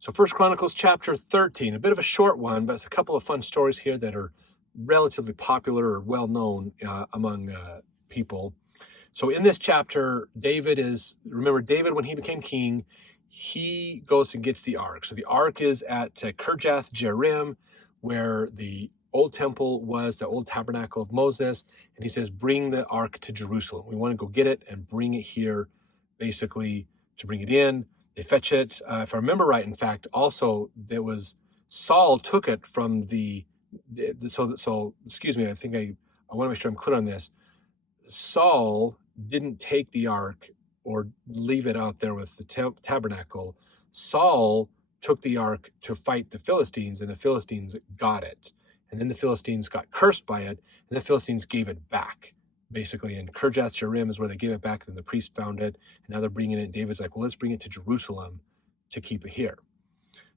So 1 Chronicles chapter 13, a bit of a short one, but it's a couple of fun stories here that are relatively popular or well-known among people. So in this chapter, remember David, when he became king, he goes and gets the ark. So the ark is at Kirjath Jearim, where the old temple was, the old tabernacle of Moses. And he says, bring the ark to Jerusalem. We want to go get it and bring it here, basically, to bring it in. They fetch it. If I remember right, in fact, also there was Saul took it from excuse me, I want to make sure I'm clear on this. Saul didn't take the ark or leave it out there with the tabernacle. Saul took the ark to fight the Philistines, and the Philistines got it. And then the Philistines got cursed by it, and the Philistines gave it back. Basically, in Kirjath Jearim is where they gave it back, and the priest found it, and now they're bringing it. David's like, well, let's bring it to Jerusalem to keep it here.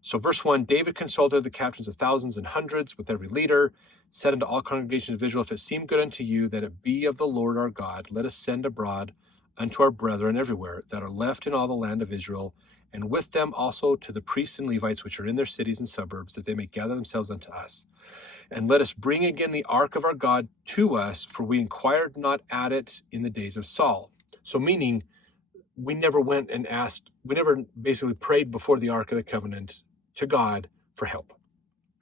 So verse 1, David consulted the captains of thousands and hundreds with every leader, said unto all congregations of Israel, if it seem good unto you that it be of the Lord our God, let us send abroad unto our brethren everywhere that are left in all the land of Israel, and with them also to the priests and Levites which are in their cities and suburbs, that they may gather themselves unto us. And let us bring again the ark of our God to us, for we inquired not at it in the days of Saul. So meaning, we never went and asked, we never basically prayed before the ark of the covenant to God for help,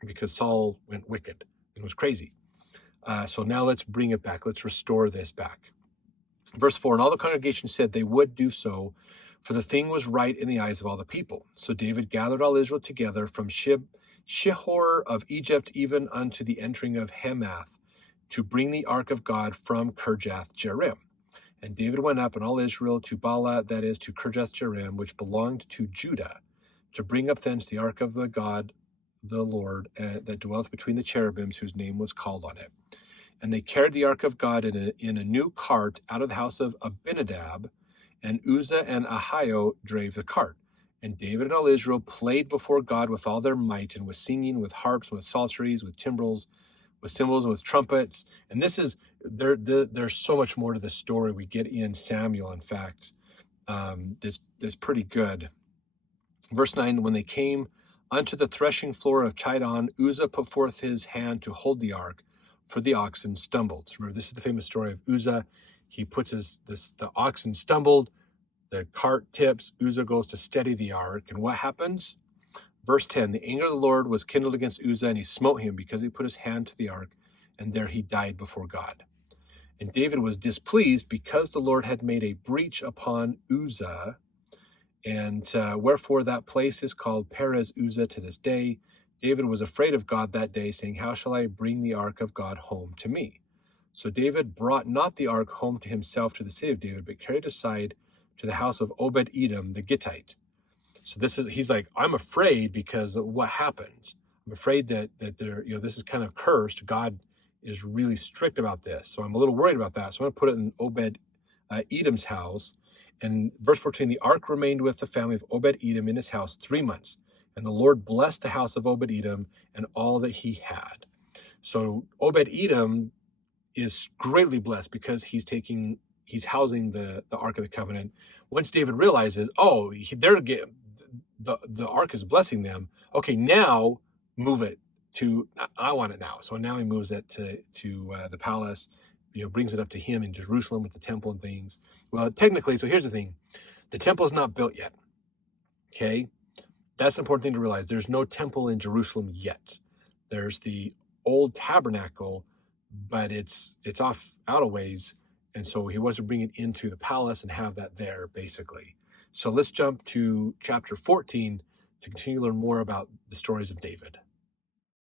because Saul went wicked and was crazy. So now let's bring it back. Let's restore this back. Verse 4, and all the congregation said they would do so, for the thing was right in the eyes of all the people. So David gathered all Israel together from Shihor of Egypt even unto the entering of Hamath, to bring the ark of God from Kirjath Jearim. And David went up and all Israel to Bala, that is, to Kirjath Jearim, which belonged to Judah, to bring up thence the ark of the God, the Lord, that dwelleth between the cherubims, whose name was called on it. And they carried the ark of God in a new cart out of the house of Abinadab, and Uzzah and Ahio drave the cart. And David and all Israel played before God with all their might, and with singing, with harps, with psalteries, with timbrels, with cymbals, and with trumpets. And this is, there's so much more to the story we get in Samuel, in fact. This pretty good. Verse 9, when they came unto the threshing floor of Chidon, Uzzah put forth his hand to hold the ark, for the oxen stumbled. Remember, this is the famous story of Uzzah. He puts the oxen stumbled, the cart tips, Uzzah goes to steady the ark, and what happens? Verse 10, the anger of the Lord was kindled against Uzzah, and he smote him because he put his hand to the ark, and there he died before God. And David was displeased because the Lord had made a breach upon Uzzah, and wherefore that place is called Perez Uzzah to this day. David was afraid of God that day, saying, how shall I bring the ark of God home to me? So David brought not the ark home to himself to the city of David, but carried aside to the house of Obed-Edom the Gittite. So he's like, I'm afraid because of what happened. I'm afraid that this is kind of cursed. God is really strict about this. So I'm a little worried about that. So I'm going to put it in Obed-Edom's house. And verse 14, the ark remained with the family of Obed-Edom in his house 3 months. And the Lord blessed the house of Obed-Edom and all that he had. So Obed-Edom is greatly blessed because he's housing the Ark of the Covenant. Once David realizes, the Ark is blessing them. Okay, now move it to, I want it now. So now he moves it to the palace, brings it up to him in Jerusalem with the temple and things. Well, technically, so here's the thing. The temple is not built yet. Okay? That's an important thing to realize. There's no temple in Jerusalem yet. There's the old tabernacle, but it's out a ways. And so he wants to bring it into the palace and have that there, basically. So let's jump to chapter 14 to continue to learn more about the stories of David.